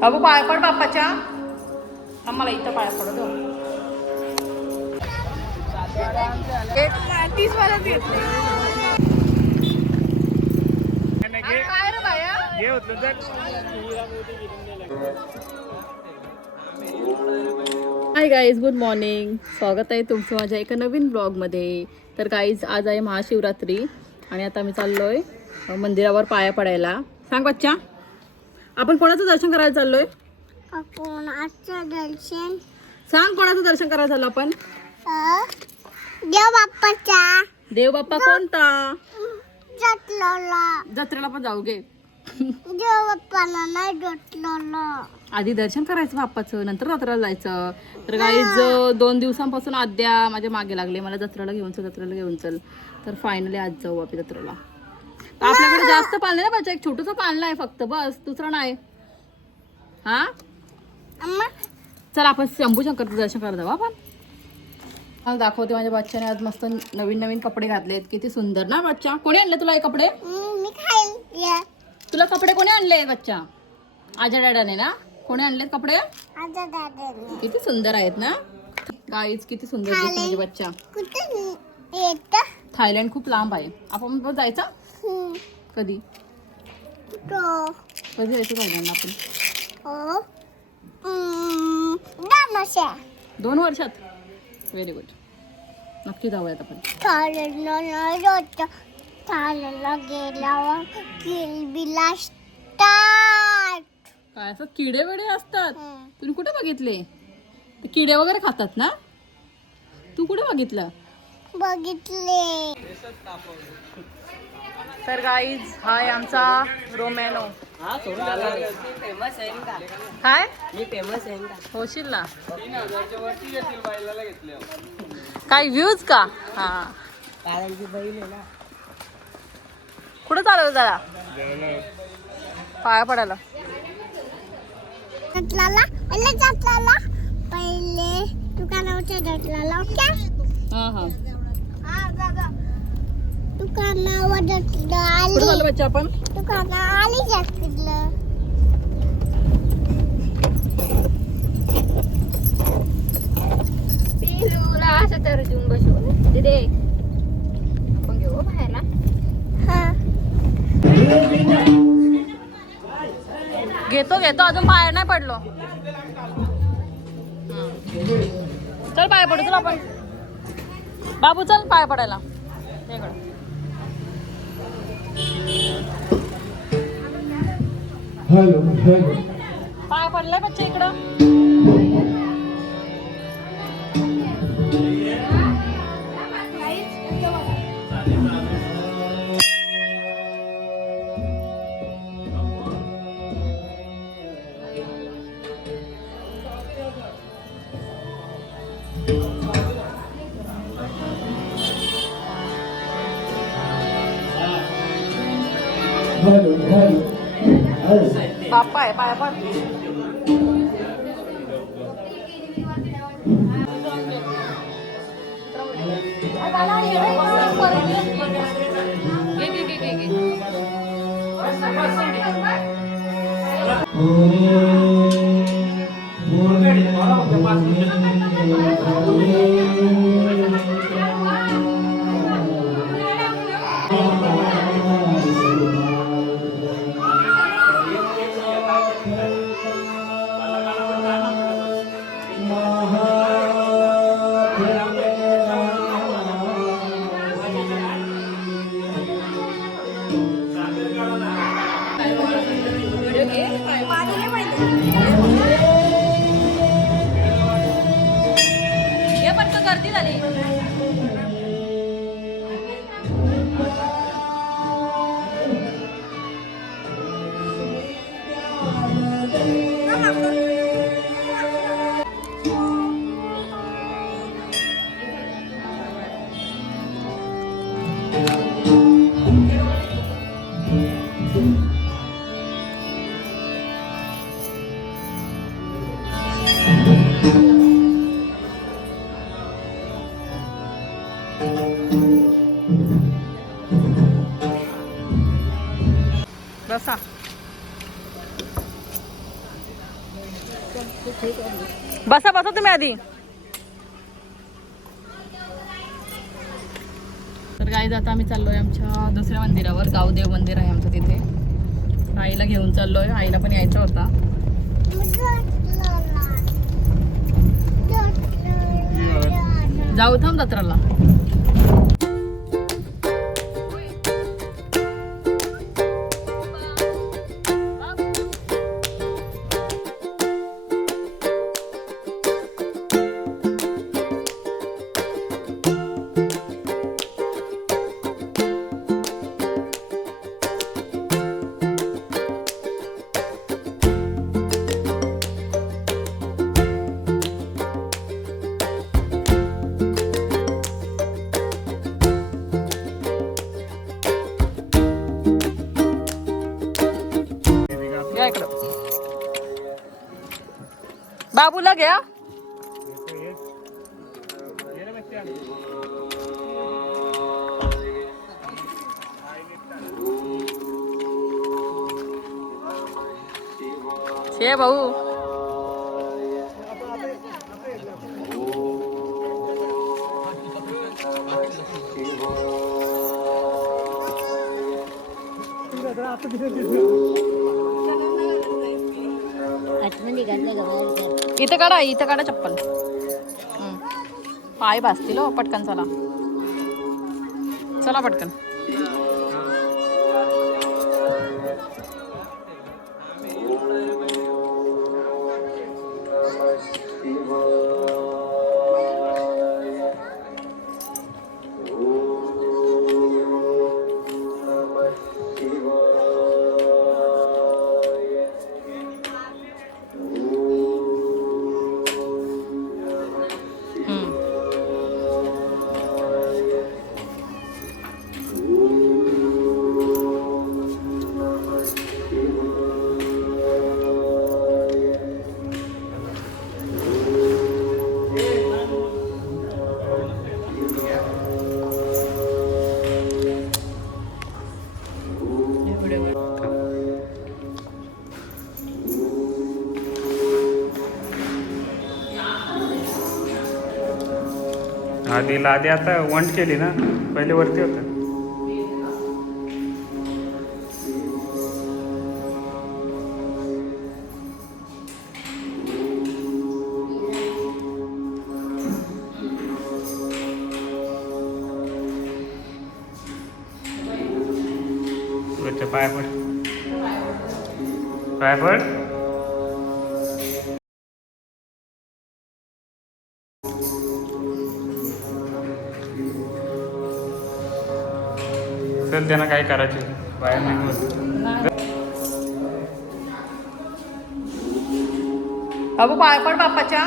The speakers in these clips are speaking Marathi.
बाबू पाय पड बाप्पाच्या. आम्हाला इथं पाय पडत हो. Hi guys, good morning. स्वागत आहे तुमचं माझ्या एका नवीन ब्लॉगमध्ये. तर गाईज, आज आहे महाशिवरात्री आणि आता मी चाललोय मंदिरावर पाया पडायला. सांग बच्चा, आपण कोणाचं दर्शन करायला चाललोय? कोणाचं दर्शन? सांग, कोणाचं दर्शन करायला चाललो आपण? देव बाप्पाचा. देव बाप्पा कोणता? जटलेला. जत्रेला पण जाऊ गे. देव बाप्पाला नाही जटलेला. आधी दर्शन करायचं बाप्पाचं, नंतर जत्रेला जायचं. तर गाईज, 2 दिवसांपासून आद्या माझ्या मागे लागले, मला जत्रेला घेऊन चल, जत्रेला घेऊन चल. तर फायनली आज जाऊ आपण जत्रेला. आपल्याकडे जास्त पाळणे ना बच्चा, एक छोटंसं पाळणं आहे फक्त, बस, दुसरं नाही. हा चल, आपण शंभू शंकरचं दर्शन करायला जाऊ. आपण मला दाखवते, माझ्या बच्चाने आज मस्त नवीन नवीन कपडे घातलेत. किती सुंदर ना बच्चा. कोणी आणले तुला हे कपडे? मी खाईल. तुला कपडे कोणी आणले बच्चा? आजा डॅडाने ना. कोणी आणलेत कपडे? आजा दादाने. किती सुंदर आहेत ना गाईज, किती सुंदर दिसतो माझे बच्चा. कुठे येतं? थायलंड खूप लांब आहे. आपण जायचं कधी? कधी जायचं थायलंड आपण? 2 वर्षात. व्हेरी गुड, नक्की जाऊयात आपण. थायलंडला गेल्यावर किलबिला स्टार्ट. काय असं किडे वेडे असतात? तुम्ही कुठे बघितले? ते किडे वगैरे खातात ना. तू कुठे बघितलं? बघितले. तर गाईज, हाय आमचा रोमॅनो. काय मी फेमस आहे का? होशील ना. काय व्ह्यूज का? हा, काळांची बैल आहे ना. कुठं चालवलं दादा? पाया पडायला. पहिले दुकानावरच्या जटलाला. हा हा, दुकानावर जटलं आली. कुठं चाललो बच्चा आपण? दुकाना आली जटलं. पिलूला असं तर देऊन बसू तिथे. आपण घेऊ बाहेर ना. घेतो अजून बाहेर नाही पडलो. चल पाया पडू, चल आपण. बाबू चल पाया पडायला. पाया पडलाय बच्चा इकडं. बाप्पा आहे, पाया पड. बसा बसा तुम्ही आधी. तर गाईज आता आम्ही चाललोय आमच्या दुसऱ्या मंदिरावर. गावदेव मंदिर आहे आमचं तिथे. आईला घेऊन चाललोय. आईला पण यायचा होता. जाऊ थांब जत्राला. या इकडं. बाबूला घ्या. शे भाऊ. इथं काढा चप्पल. पाय भासतील हो. पटकन चला चला पटकन. आधी आता वंट केली ना. पहिले वरती होतं. पाय पड पाय पड. चल त्यांना काय करायचे बाहेर निघून. बाबू पाय पड बाप्पाच्या.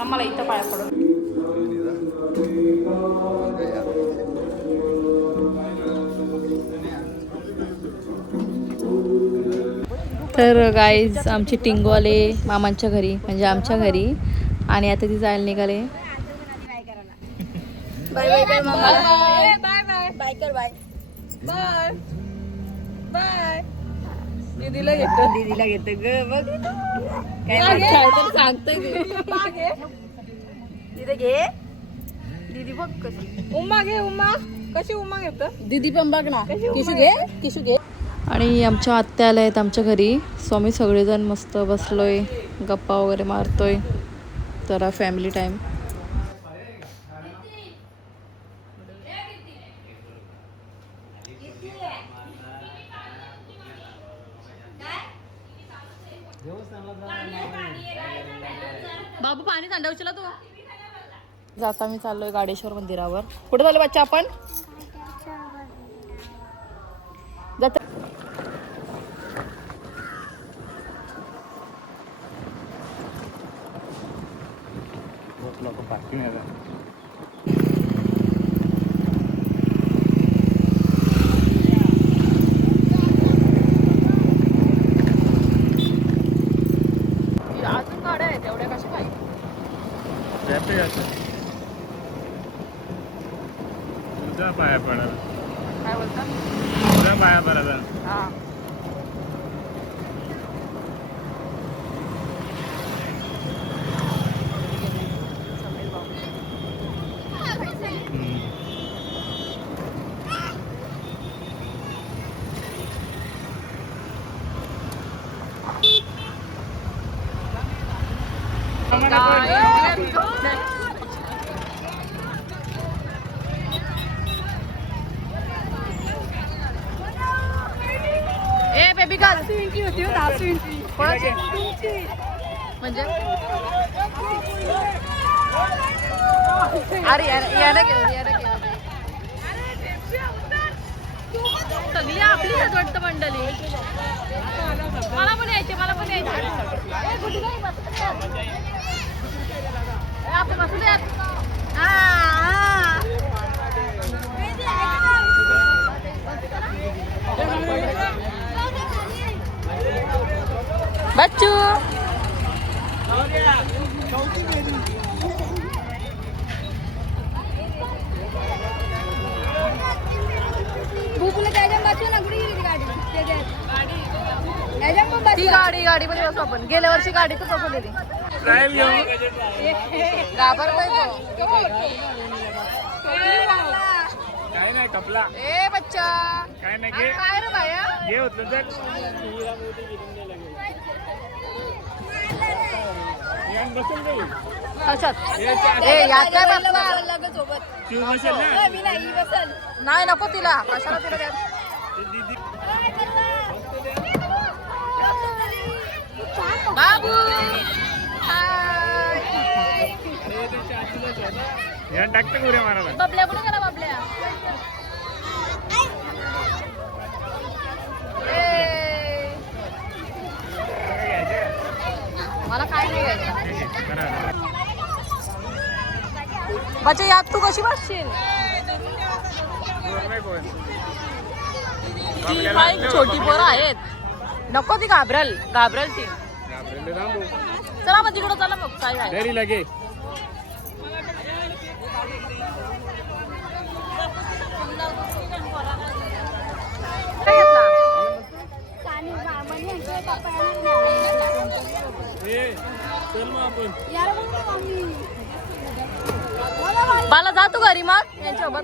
आम्हाला इथं पाय पड. तर गाईज आमची टिंगू आले मामांच्या घरी म्हणजे आमच्या घरी. आणि आता ती जायला निघाले. बाय बाय बाय मामा. बाय बाय बाय कर. Bye bye bye. दीदीला घेतो ग. बघ काय सांगतोय. दीदी घे. दीदी बघ कशी उम्मा घे. उम्मा कशी उम्मा घेतो. दीदी पण बघ ना. किशू घे. आणि आमच्या आत्या आल्या आहेत आमच्या घरी. सो आम्ही सगळेजण मस्त बसलोय गप्पा वगैरे मारतोय. जरा फॅमिली टाईम. बाबू पाणी थंडवशील तू. जाता मी चाललोय गाडेश्वर मंदिरावर. कुठे चाललो बच्चा आपण. जाता अजून गाड्या आहेत एवढ्या कशा काय. तुझा पाया पडायला. काय बोलतात. तुझा पाया पडायला. हा होती 10 मिनिटं कोणाची म्हणजे अरे याला घेऊ सगळी आपलीच आहेत वाटतं मंडळी मला पण यायचे आपण बसू द्या बच्चू गाडी मध्ये बसू आपण गेल्या वर्षी गाडीतच बसवलेली घाबरतोय काय नाही कपला ए बच्चा काय नाही काय रे बाया घे होतं तर कशात ए यात काय बसणार नाही नको तिला कशाला तिला द्या बाबू टाकतं उड्या मारायला बबल्या कुठे गेला बबल्या मला काय नाही घ्यायचं बच्चा यात तू कशी बसशील छोटी पोरं आहेत नको ती घाबरल ती चला मग तिकडं चला मग काय आहे लगे बाला जा तू घरी मग यांच्यासोबत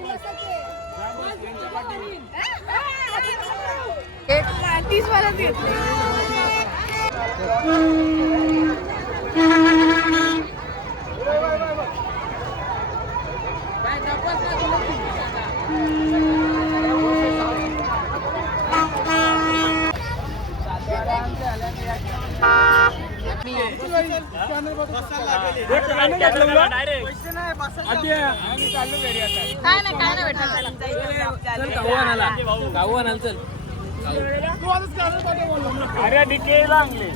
काय नाही भेटणार अरे डिके लागले